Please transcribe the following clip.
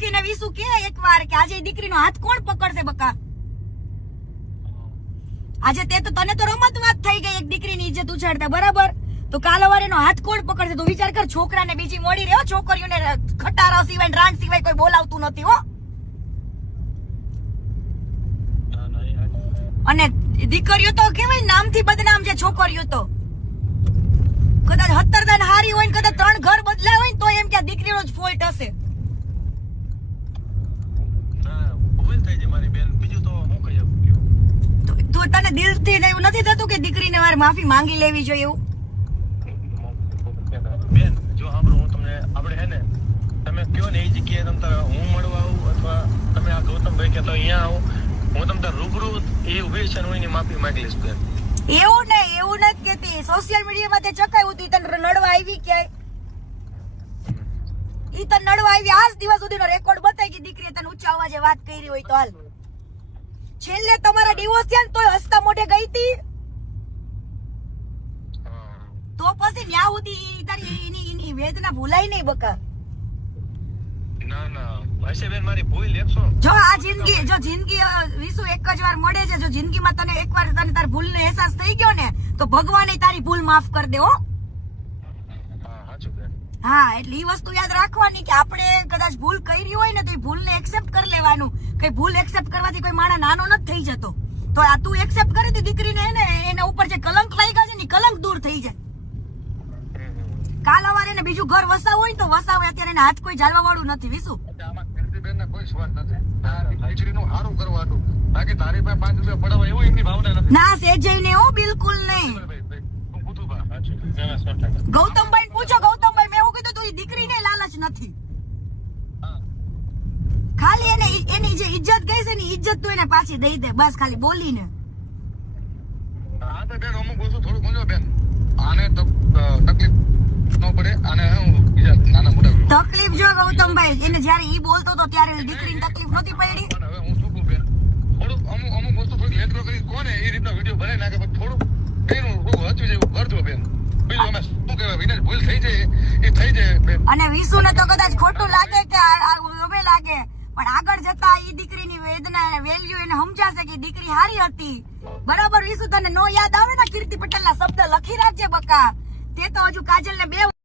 મૂકીને વિસુ કે એકવાર કે આજે દીકરીનો હાથ કોણ પકડશે બકા? આજે તે તો તને તો રમત વાત થઈ ગઈ એક દીકરીની ઇજ્જત ઉછાળતા, બરાબર? તો કાલ સવારે એનો હાથ કોણ પકડશે? તું વિચાર કર, છોકરાને બીજી મોડી રહ્યો, છોકરીઓને ખટારા સિવાય રાંડ સિવાય કોઈ બોલાવતું નથી હો. અને દીકરીઓ તો કેવાય નામથી બદનામ છે, છોકરીઓ તો કદાચ 17 દાન હારી હોય ને કદાચ 3 ઘર બદલાય હોય ને તો એમ કે દીકરીનો જ ફોલ્ટ હશે. તું તને દિલથી એવું નથી થતું કે દીકરીને મારે માફી માંગી લેવી જોઈએ એવું? બેન જો સાંભળો, હું તમને આપણે હે ને તમે કયો ને એ જગ્યાએ તમ તારે હું મળવા આવું અથવા તમે આ ગૌતમભાઈ કે તો અહીંયા આવું, હું તમ તારે રૂબરૂ એ ઉભી છે ને હું એની માફી માંગી લઈશ. બેન એવું નથી કેતી, સોશિયલ મીડિયામાં તે ચકાવ્યું તું, તને નડવા આવી ક્યાંય? ઈ તને નડવા આવી આજ દિવસ સુધીનો રેકોર્ડ બતાવી કે દીકરીએ તને ઊંચા અવાજે વાત કરી હોય તો હાલ. છેલ્લે તમારા ડિવોર્સ થયા ને તોય હસતા મોઢે ગઈ હતી, તો પછી ન્યા સુધી તારી એની વેદના ભૂલાય નહીં બકા. ના ના હશે મારી ભૂલ 100. જો આ જિંદગી વિસુ એક જ વાર મળે છે, જો જિંદગીમાં તને એકવાર તને તારી ભૂલનો અહેસાસ થઈ ગયો ને તો ભગવાને તારી ભૂલ માફ કરી દે હો. હા, એટલે ઈ વસ્તુ યાદ રાખવાની કે આપણે કદાચ ભૂલ કરી હોય ને તો એ ભૂલને એક્સેપ્ટ કરી લેવાનું. કઈ ભૂલ એક્સેપ્ટ કરવાથી કોઈ માણસ નાનો નથી થઈ જતો. તો આ તું એક્સેપ્ટ કરી દી દીકરીને, એના ઉપર જે કલંક લાગ્યા છે ને કલંક દૂર થઈ જાય. કાલ સવારે એને બીજું ઘર વસાવવું હોય તો વસાવે, અત્યારે એને હાથ કોઈ જાળવા વાળું નથી વિસુ. ના સેજય ને હો, બિલકુલ નહીં. ગૌતમભાઈ પૂછો, ગૌતમભાઈ મેં એવું કીધું તું દીકરીને લાલચ નથી, ખાલી એની જે ઇજ્જત ગઈ છે ને ઇજ્જત તું એને પાછી દઈ દે બસ, ખાલી બોલીને. તકલીફ જો ગૌતમભાઈ, એને જયારે ઈ બોલતો તો ત્યારે દીકરીને તકલીફ નહોતી પડી. અને વિસુ ને તો કદાચ ખોટું લાગે કે લોભે લાગે, પણ આગળ જતા ઈ દીકરીની વેદના વેલ્યુ એને સમજાશે કે દીકરી હારી હતી, બરાબર? વિસુ તને નો યાદ આવે ને કીર્તિ પટેલ ના શબ્દ લખી રાખજે બકા. તે તો હજુ કાજલ ને 2